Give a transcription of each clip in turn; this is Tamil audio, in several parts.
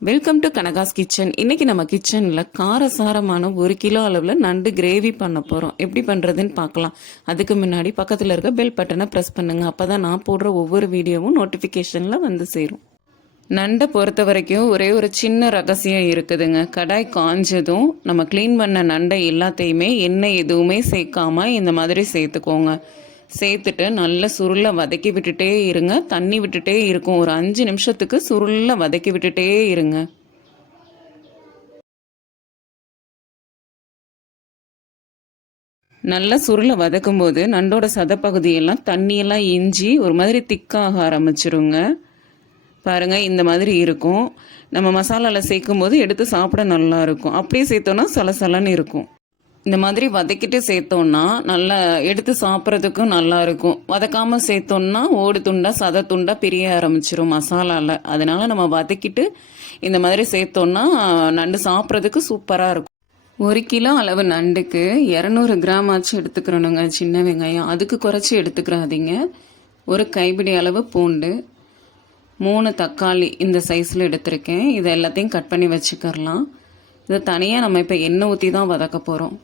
Welcome to கனகாஸ் kitchen. இன்னைக்கு நம்ம கிச்சனில் காரசாரமான 1 கிலோ அளவில் நண்டு கிரேவி பண்ண போகிறோம். எப்படி பண்ணுறதுன்னு பார்க்கலாம். அதுக்கு முன்னாடி பக்கத்தில் இருக்க பெல் பட்டனை ப்ரெஸ் பண்ணுங்கள். அப்போ தான் நான் போடுற ஒவ்வொரு வீடியோவும் நோட்டிஃபிகேஷனில் வந்து சேரும். நண்டை பொறுத்த வரைக்கும் ஒரே ஒரு சின்ன ரகசியம் இருக்குதுங்க. கடாய் காஞ்சதும் நம்ம க்ளீன் பண்ண நண்டை எல்லாத்தையுமே எண்ணெய் எதுவுமே சேர்க்காம இந்த மாதிரி சேர்த்துக்கோங்க. சேர்த்துட்டு நல்லா சுருளை வதக்கி விட்டுட்டே இருங்க. தண்ணி விட்டுட்டே இருக்கும். ஒரு 5 நிமிஷத்துக்கு சுருளை வதக்கி விட்டுட்டே இருங்க. நல்லா சுருளை வதக்கும் போது நண்டோட சதப்பகுதியெல்லாம் தண்ணியெல்லாம் இஞ்சி ஒரு மாதிரி திக்காக ஆரம்பிச்சிருங்க. பாருங்கள், இந்த மாதிரி இருக்கும். நம்ம மசாலாவில் சேர்க்கும் போது எடுத்து சாப்பிட நல்லா இருக்கும். அப்படியே சேர்த்தோன்னா சலசலன்னு இருக்கும். இந்த மாதிரி வதக்கிட்டு சேர்த்தோன்னா நல்லா எடுத்து சாப்பிட்றதுக்கும் நல்லா இருக்கும். வதக்காமல் சேர்த்தோன்னா ஓடு துண்டா சத துண்டா பிரிய ஆரம்பிச்சிரும் மசாலாவில். அதனால நம்ம வதக்கிட்டு இந்த மாதிரி சேர்த்தோன்னா நண்டு சாப்பிட்றதுக்கு சூப்பராக இருக்கும். 1 கிலோ அளவு நண்டுக்கு 200 கிராம் ஆச்சு எடுத்துக்கிறோனுங்க சின்ன வெங்காயம். அதுக்கு குறைச்சி எடுத்துக்கிறாதீங்க. ஒரு கைப்பிடி அளவு பூண்டு, 3 தக்காளி இந்த சைஸில் எடுத்திருக்கேன். இதை எல்லாத்தையும் கட் பண்ணி வச்சுக்கிறலாம். இதை தனியாக நம்ம இப்போ எண்ணெய் ஊற்றி தான் வதக்க போகிறோம்.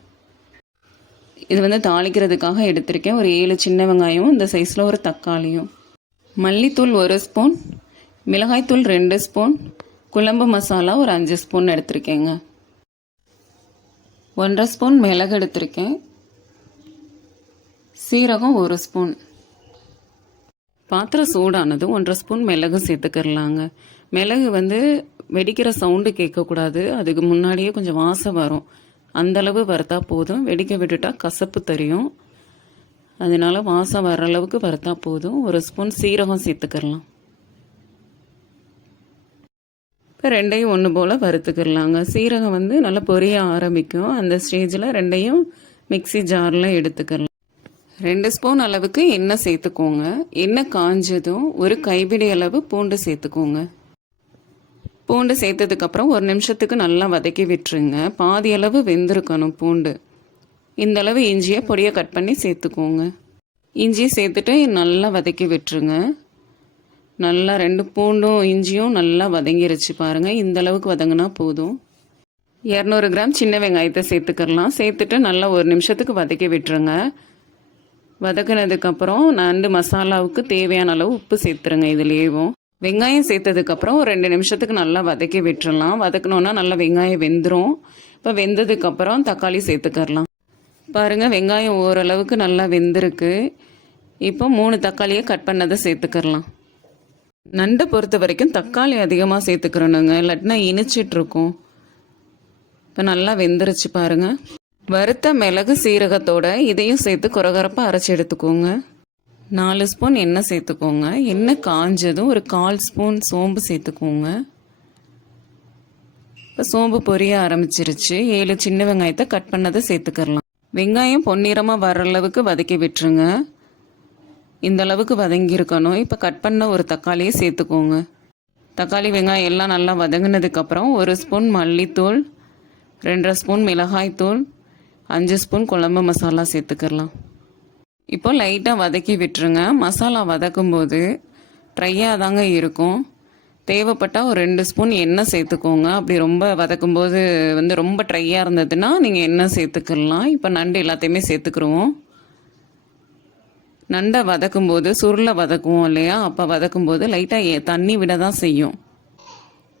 இது தாளிக்கிறதுக்காக எடுத்திருக்கேன். ஒரு 7 சின்ன வெங்காயம் இந்த சைஸில், ஒரு தக்காளியும், மல்லித்தூள் 1 ஸ்பூன், மிளகாய்த்தூள் 2 ஸ்பூன், குழம்பு மசாலா ஒரு 5 ஸ்பூன் எடுத்திருக்கேங்க. 1.5 ஸ்பூன் மிளகு எடுத்திருக்கேன். சீரகம் 1 ஸ்பூன். பாத்திரம் சூடானதும் 1.5 ஸ்பூன் மிளகு சேர்த்துக்கிறலாங்க. மிளகு வெடிக்கிற சவுண்டு கேட்கக்கூடாது. அதுக்கு முன்னாடியே கொஞ்சம் வாசம் வரும். அந்தளவு வறுத்தா போதும். வெடிக்க விட்டுட்டா கசப்பு தெரியும். அதனால வாசம் வர்ற அளவுக்கு வறுத்தா போதும். 1 ஸ்பூன் சீரகம் சேர்த்துக்கிறலாம். இப்போ ரெண்டையும் ஒன்று போல் வறுத்துக்கிறலாங்க. சீரகம் நல்லா பொரிய ஆரம்பிக்கும். அந்த ஸ்டேஜில் ரெண்டையும் மிக்சி ஜாரில் எடுத்துக்கிறலாம். 2 ஸ்பூன் அளவுக்கு எண்ணெய் சேர்த்துக்கோங்க. எண்ணெய் காஞ்சதும் ஒரு கைப்பிடி அளவு பூண்டு சேர்த்துக்கோங்க. பூண்டு சேர்த்ததுக்கப்புறம் 1 நிமிஷத்துக்கு நல்லா வதக்கி விட்டுருங்க. பாதி அளவு வெந்திருக்கணும் பூண்டு. இந்த அளவு இஞ்சியை பொடியை கட் பண்ணி சேர்த்துக்கோங்க. இஞ்சி சேர்த்துட்டு நல்லா வதக்கி விட்டுருங்க. நல்லா 2 பூண்டும் இஞ்சியும் நல்லா வதங்கிருச்சு பாருங்கள். இந்த அளவுக்கு வதங்கினா போதும். 200 கிராம் சின்ன வெங்காயத்தை சேர்த்துக்கலாம். சேர்த்துட்டு நல்லா 1 நிமிஷத்துக்கு வதக்கி விட்டுருங்க. வதக்கினதுக்கப்புறம் நண்டு மசாலாவுக்கு தேவையான அளவு உப்பு சேர்த்துருங்க. இதுலேயும் வெங்காயம் சேர்த்ததுக்கப்புறம் ஒரு 2 நிமிஷத்துக்கு நல்லா வதக்கி விட்டுறலாம். வதக்கணுன்னா நல்லா வெங்காயம் வெந்துடும். இப்போ வெந்ததுக்கப்புறம் தக்காளி சேர்த்துக்கரலாம். பாருங்கள், வெங்காயம் ஓரளவுக்கு நல்லா வெந்திருக்கு. இப்போ 3 தக்காளியை கட் பண்ணதை சேர்த்துக்கரலாம். நண்டை பொறுத்த வரைக்கும் தக்காளி அதிகமாக சேர்த்துக்கிறோனுங்க, இல்லாட்டினா இனிச்சிட்ருக்கும். இப்போ நல்லா வெந்துருச்சு பாருங்கள். வறுத்த மிளகு சீரகத்தோட இதையும் சேர்த்து குறகரப்பாக அரைச்சி எடுத்துக்கோங்க. 4 ஸ்பூன் எண்ணெய் சேர்த்துக்கோங்க. எண்ணெய் காஞ்சதும் ஒரு 1/4 ஸ்பூன் சோம்பு சேர்த்துக்கோங்க. இப்போ சோம்பு பொரிய ஆரம்பிச்சிருச்சு. 7 சின்ன வெங்காயத்தை கட் பண்ணதை சேர்த்துக்கலாம். வெங்காயம் பொன்னிறமாக வர அளவுக்கு வதக்கி விட்டுருங்க. இந்த அளவுக்கு வதங்கியிருக்கணும். இப்போ கட் பண்ண ஒரு தக்காளியை சேர்த்துக்கோங்க. தக்காளி வெங்காயம் எல்லாம் நல்லா வதங்கினதுக்கப்புறம் 1 ஸ்பூன் மல்லித்தூள், 2.5 ஸ்பூன் மிளகாய்த்தூள், 5 ஸ்பூன் குழம்பு மசாலா சேர்த்துக்கலாம். இப்போ லைட்டாக வதக்கி விட்டுருங்க. மசாலா வதக்கும்போது ட்ரையாக தாங்க இருக்கும். தேவைப்பட்டால் ஒரு 2 ஸ்பூன் எண்ணெய் சேர்த்துக்கோங்க. அப்படி ரொம்ப வதக்கும்போது ரொம்ப ட்ரையாக இருந்ததுன்னா நீங்கள் எண்ணெய் சேர்த்துக்கலாம். இப்போ நண்டு எல்லாத்தையுமே சேர்த்துக்குருவோம். நண்டை வதக்கும்போது சுருளை வதக்குவோம் இல்லையா, அப்போ வதக்கும்போது லைட்டாக தண்ணி விட தான் செய்யும்.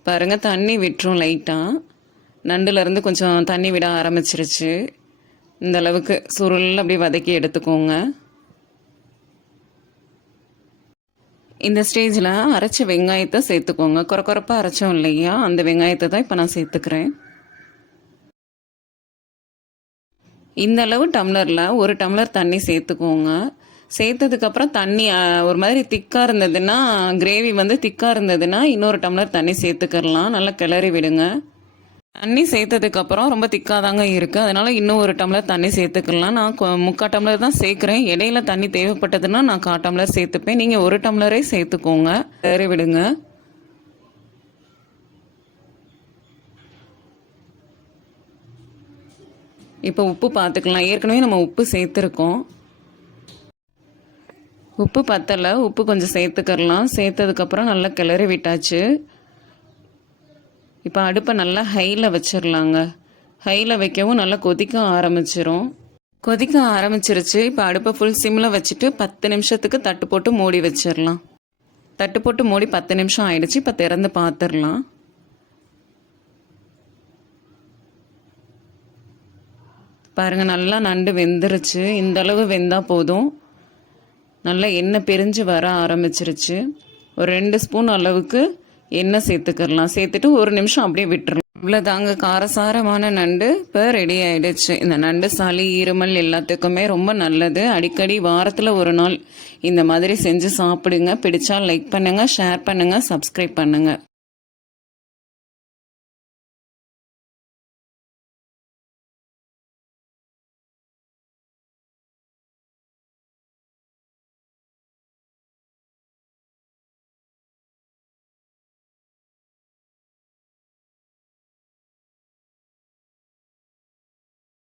பாருங்கள், தண்ணி விட்டுரும் லைட்டாக. நண்டுலேருந்து கொஞ்சம் தண்ணி விட ஆரம்பிச்சிருச்சு. இந்த அளவுக்கு சுருள் அப்படி வதக்கி எடுத்துக்கோங்க. இந்த ஸ்டேஜில் அரைச்ச வெங்காயத்தை சேர்த்துக்கோங்க. குறப்பாக அரைச்சோம் இல்லையா, அந்த வெங்காயத்தை தான் இப்போ நான் சேர்த்துக்கிறேன். இந்த அளவு டம்ளரில் 1 டம்ளர் தண்ணி சேர்த்துக்கோங்க. சேர்த்ததுக்கப்புறம் தண்ணி ஒரு மாதிரி திக்காக இருந்ததுன்னா, கிரேவி திக்காக இருந்ததுன்னா இன்னொரு டம்ளர் தண்ணி சேர்த்துக்கிறலாம். நல்லா கிளறி விடுங்க. தண்ணி சேர்த்ததுக்கப்புறம் ரொம்ப திக்காக தாங்க இருக்குது. அதனால் இன்னும் 1 டம்ளர் தண்ணி சேர்த்துக்கலாம். நான் 3/4 டம்ளர் தான் சேர்க்குறேன். இடையில தண்ணி தேவைப்பட்டதுன்னா நான் 1/4 டம்ளர் சேர்த்துப்பேன். நீங்கள் 1 டம்ளரே சேர்த்துக்கோங்க. கிளறி விடுங்க. இப்போ உப்பு பார்த்துக்கலாம். ஏற்கனவே நம்ம உப்பு சேர்த்துருக்கோம். உப்பு பத்தலை, உப்பு கொஞ்சம் சேர்த்துக்கலாம். சேர்த்ததுக்கப்புறம் நல்லா கிளறி விட்டாச்சு. இப்போ அடுப்பை நல்லா ஹையில் வச்சிடலாங்க. ஹையில் வைக்கவும் நல்லா கொதிக்க ஆரம்பிச்சிரும். கொதிக்க ஆரம்பிச்சிருச்சு. இப்போ அடுப்பை ஃபுல் சிம்மில் வச்சுட்டு 10 நிமிஷத்துக்கு தட்டு போட்டு மூடி வச்சிடலாம். தட்டு போட்டு மூடி 10 நிமிஷம் ஆயிடுச்சு. இப்போ திறந்து பார்த்துடலாம். பாருங்கள், நல்லா நண்டு வெந்துருச்சு. இந்த அளவு வெந்தால் போதும். நல்லா எண்ணெய் பிரிஞ்சு வர ஆரம்பிச்சிருச்சு. ஒரு 2 ஸ்பூன் அளவுக்கு எண்ணெய் சேர்த்துக்கலாம். சேர்த்துட்டு 1 நிமிஷம் அப்படியே விட்டுறலாம். இவ்வளோதாங்க, காரசாரமான நண்டு இப்போ ரெடி ஆயிடுச்சு. இந்த நண்டு சளி, இருமல் எல்லாத்துக்குமே ரொம்ப நல்லது. அடிக்கடி வாரத்தில் ஒரு நாள் இந்த மாதிரி செஞ்சு சாப்பிடுங்க. பிடிச்சா லைக் பண்ணுங்கள், ஷேர் பண்ணுங்கள், சப்ஸ்கிரைப் பண்ணுங்கள்.